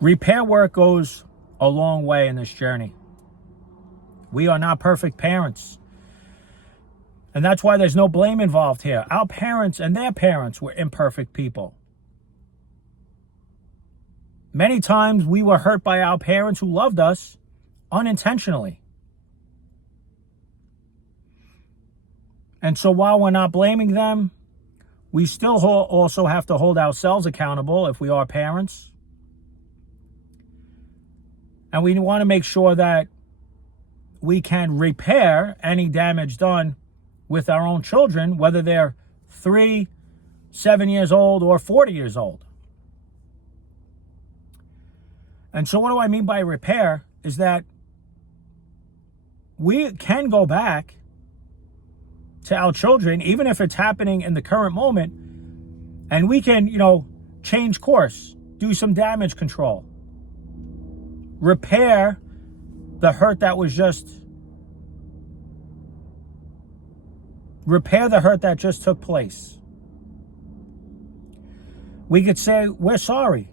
Repair work goes a long way in this journey. We are not perfect parents. And that's why there's no blame involved here. Our parents and their parents were imperfect people. Many times we were hurt by our parents who loved us unintentionally. And so while we're not blaming them, we still also have to hold ourselves accountable if we are parents. And we want to make sure that we can repair any damage done with our own children, whether they're 3, 7 years old, or 40 years old. And so what do I mean by repair is that we can go back to our children, even if it's happening in the current moment, and we can, change course, do some damage control, repair the hurt that just took place. We could say, we're sorry.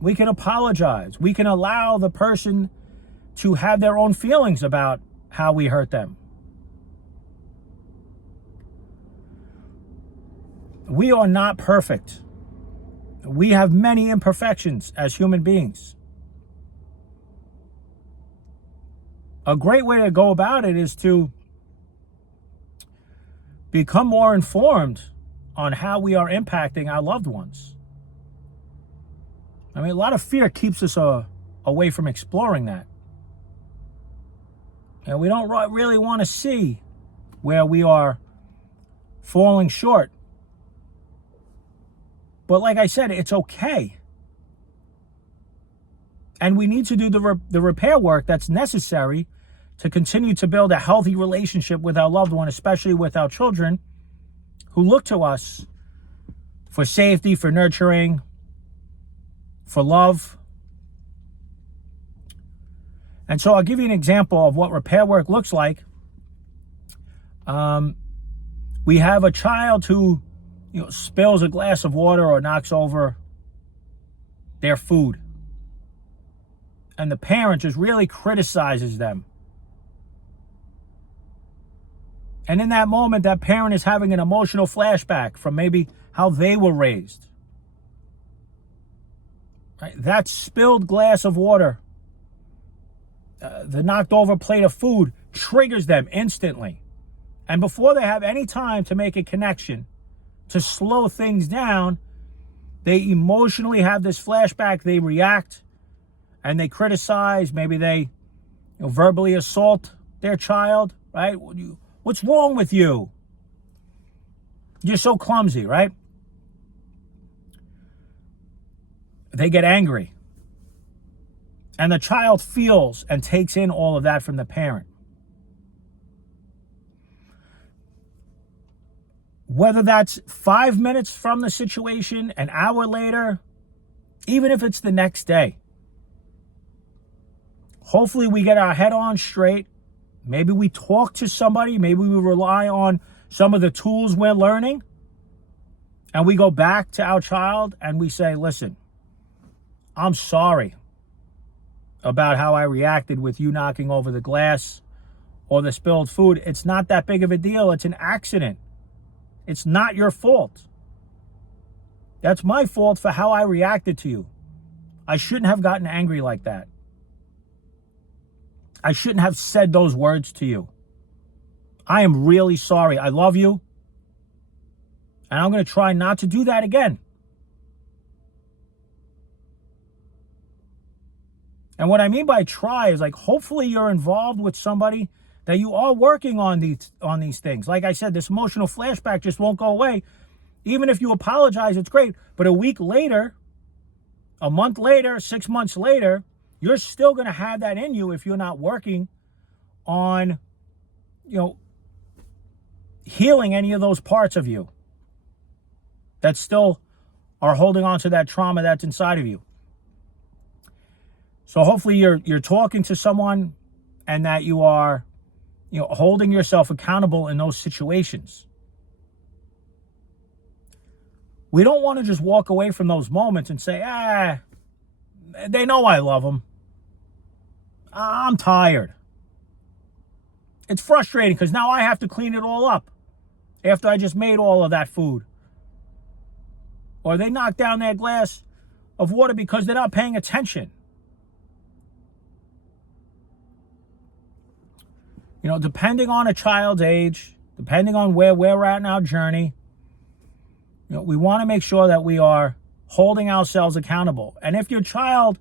We can apologize. We can allow the person to have their own feelings about how we hurt them. We are not perfect. We have many imperfections as human beings. A great way to go about it is to become more informed on how we are impacting our loved ones. I mean, a lot of fear keeps us away from exploring that. And we don't really want to see where we are falling short. But like I said, it's okay. And we need to do the repair work that's necessary to continue to build a healthy relationship with our loved one, especially with our children who look to us for safety, for nurturing, for love. And so I'll give you an example of what repair work looks like. We have a child who spills a glass of water or knocks over their food. And the parent just really criticizes them. And in that moment, that parent is having an emotional flashback from maybe how they were raised. Right? That spilled glass of water, the knocked over plate of food triggers them instantly. And before they have any time to make a connection, to slow things down, they emotionally have this flashback. They react and they criticize. Maybe they verbally assault their child, right? What's wrong with you? You're so clumsy, right? They get angry. And the child feels and takes in all of that from the parent. Whether that's 5 minutes from the situation, an hour later, even if it's the next day. Hopefully we get our head on straight. Maybe we talk to somebody. Maybe we rely on some of the tools we're learning. And we go back to our child and we say, listen, I'm sorry about how I reacted with you knocking over the glass or the spilled food. It's not that big of a deal. It's an accident. It's not your fault. That's my fault for how I reacted to you. I shouldn't have gotten angry like that. I shouldn't have said those words to you. I am really sorry. I love you. And I'm going to try not to do that again. And what I mean by try is hopefully you're involved with somebody that you are working on these things. Like I said, this emotional flashback just won't go away. Even if you apologize, it's great. But a week later, a month later, 6 months later, you're still going to have that in you if you're not working on, healing any of those parts of you that still are holding on to that trauma that's inside of you. So hopefully you're talking to someone and that you are, holding yourself accountable in those situations. We don't want to just walk away from those moments and say, They know I love them. I'm tired. It's frustrating because now I have to clean it all up after I just made all of that food. Or they knock down their glass of water because they're not paying attention. You know, depending on a child's age, depending on where we're at in our journey, you know, we want to make sure that we are holding ourselves accountable. And if your child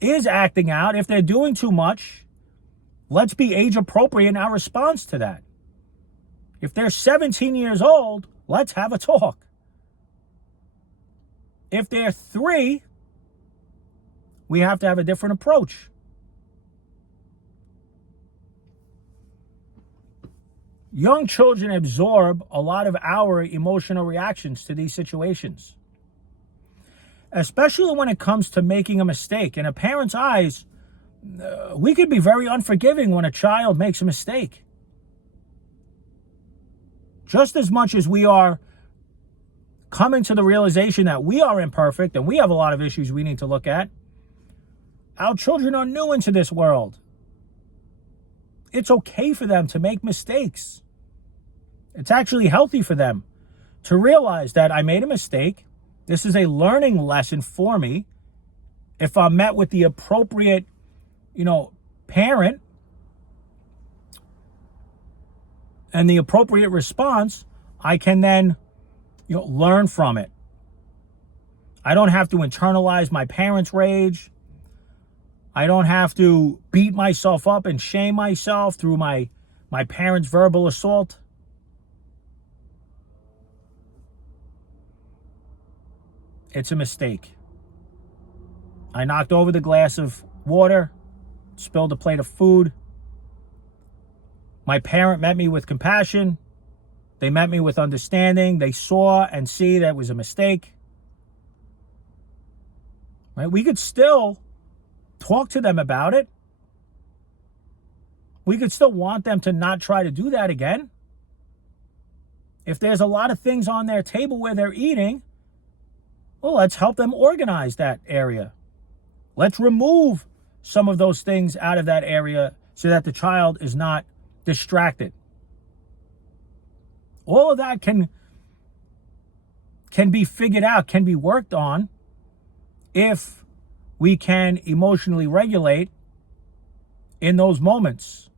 is acting out, if they're doing too much, let's be age appropriate in our response to that. If they're 17 years old, let's have a talk. If they're 3, we have to have a different approach. Young children absorb a lot of our emotional reactions to these situations, especially when it comes to making a mistake. In a parent's eyes, we could be very unforgiving when a child makes a mistake. Just as much as we are coming to the realization that we are imperfect and we have a lot of issues we need to look at, our children are new into this world. It's okay for them to make mistakes. It's actually healthy for them to realize that I made a mistake. This is a learning lesson for me. If I'm met with the appropriate, parent and the appropriate response, I can then, learn from it. I don't have to internalize my parents' rage. I don't have to beat myself up and shame myself through my parents' verbal assault. It's a mistake. I knocked over the glass of water, spilled a plate of food. My parent met me with compassion. They met me with understanding. They saw and see that it was a mistake. Right? We could still talk to them about it. We could still want them to not try to do that again. If there's a lot of things on their table where they're eating, well, let's help them organize that area. Let's remove some of those things out of that area so that the child is not distracted. All of that can be figured out, can be worked on if we can emotionally regulate in those moments.